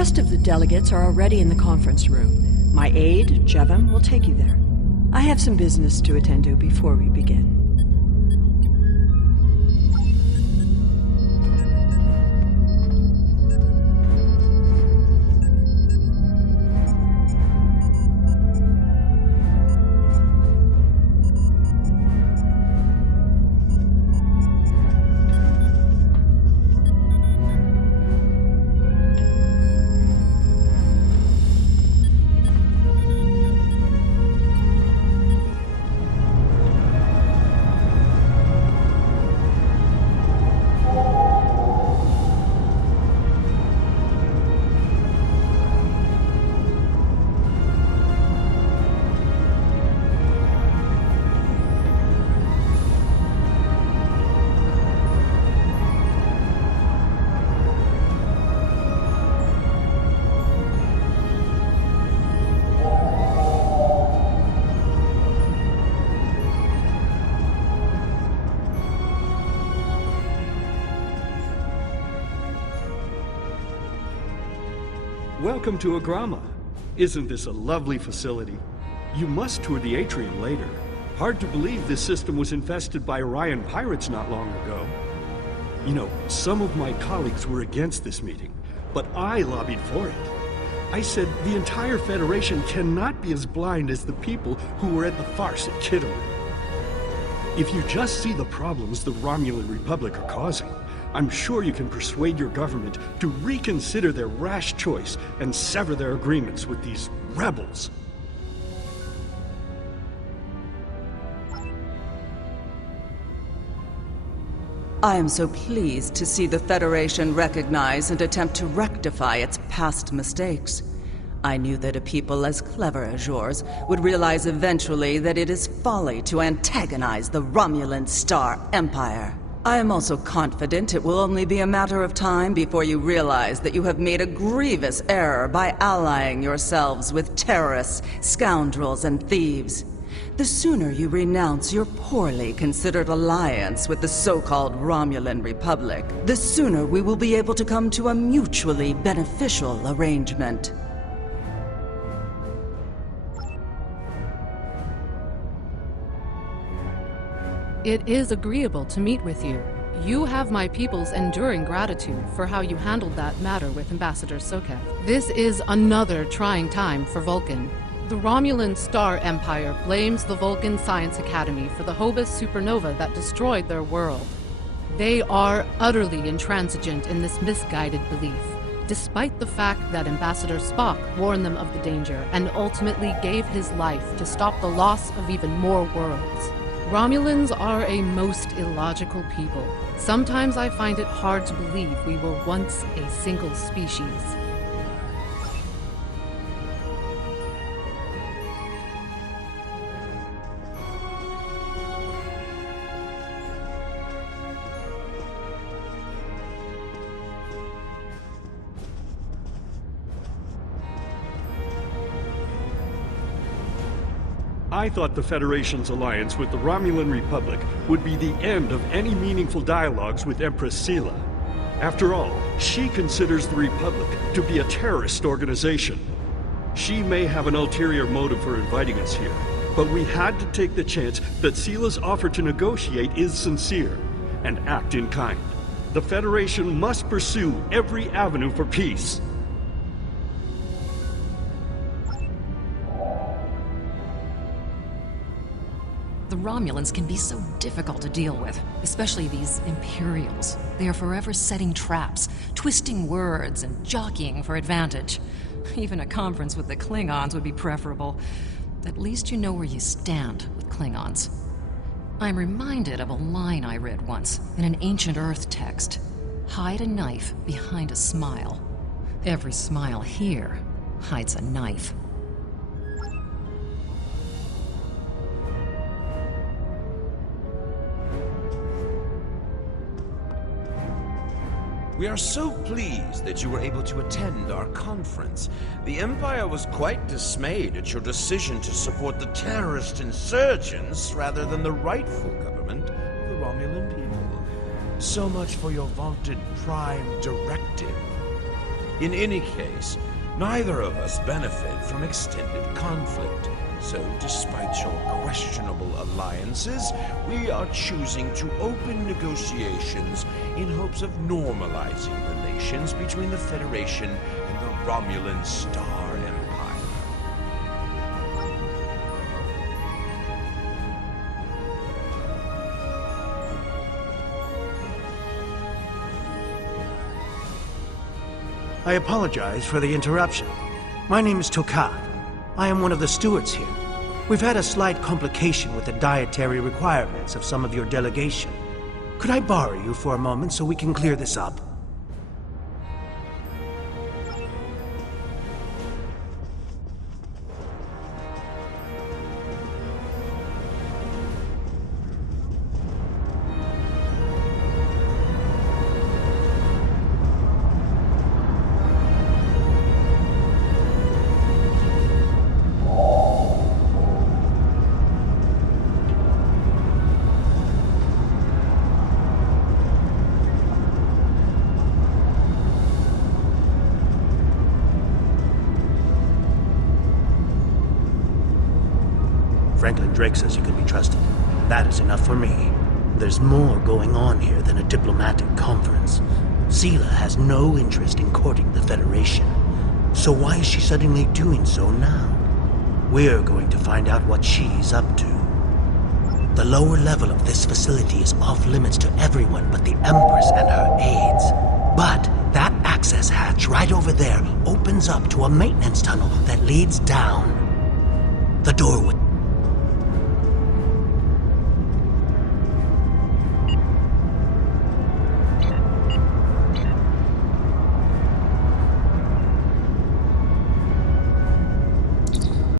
rest of the delegates are already in the conference room. My aide, Jevon, will take you there. I have some business to attend to before we begin. Welcome to Agrama. Isn't this a lovely facility? You must tour the atrium later. Hard to believe this system was infested by Orion pirates not long ago. You know, some of my colleagues were against this meeting, but I lobbied for it. I said the entire Federation cannot be as blind as the people who were at the farce at Kittimer. If you just see the problems the Romulan Republic are causing, I'm sure you can persuade your government to reconsider their rash choice and sever their agreements with these rebels. I am so pleased to see the Federation recognize and attempt to rectify its past mistakes. I knew that a people as clever as yours would realize eventually that it is folly to antagonize the Romulan Star Empire. I am also confident it will only be a matter of time before you realize that you have made a grievous error by allying yourselves with terrorists, scoundrels, and thieves. The sooner you renounce your poorly considered alliance with the so-called Romulan Republic, the sooner we will be able to come to a mutually beneficial arrangement. It is agreeable to meet with you. You have my people's enduring gratitude for how you handled that matter with Ambassador Sokev. This is another trying time for Vulcan. The Romulan Star Empire blames the Vulcan Science Academy for the Hobus supernova that destroyed their world. They are utterly intransigent in this misguided belief, despite the fact that Ambassador Spock warned them of the danger and ultimately gave his life to stop the loss of even more worlds. Romulans are a most illogical people. Sometimes I find it hard to believe we were once a single species. I thought the Federation's alliance with the Romulan Republic would be the end of any meaningful dialogues with Empress Sela. After all, she considers the Republic to be a terrorist organization. She may have an ulterior motive for inviting us here, but we had to take the chance that Sela's offer to negotiate is sincere, and act in kind. The Federation must pursue every avenue for peace. The Romulans can be so difficult to deal with, especially these Imperials. They are forever setting traps, twisting words, and jockeying for advantage. Even a conference with the Klingons would be preferable. At least you know where you stand with Klingons. I'm reminded of a line I read once in an ancient Earth text. Hide a knife behind a smile. Every smile here hides a knife. We are so pleased that you were able to attend our conference. The Empire was quite dismayed at your decision to support the terrorist insurgents rather than the rightful government of the Romulan people. So much for your vaunted Prime Directive. In any case, neither of us benefit from extended conflict. So, despite your questionable alliances, we are choosing to open negotiations in hopes of normalizing relations between the Federation and the Romulan Star Empire. I apologize for the interruption. My name is Tokat. I am one of the stewards here. We've had a slight complication with the dietary requirements of some of your delegation. Could I borrow you for a moment so we can clear this up? Franklin Drake says you can be trusted. That is enough for me. There's more going on here than a diplomatic conference. Sela has no interest in courting the Federation. So why is she suddenly doing so now? We're going to find out what she's up to. The lower level of this facility is off limits to everyone but the Empress and her aides. But that access hatch right over there opens up to a maintenance tunnel that leads down. The door would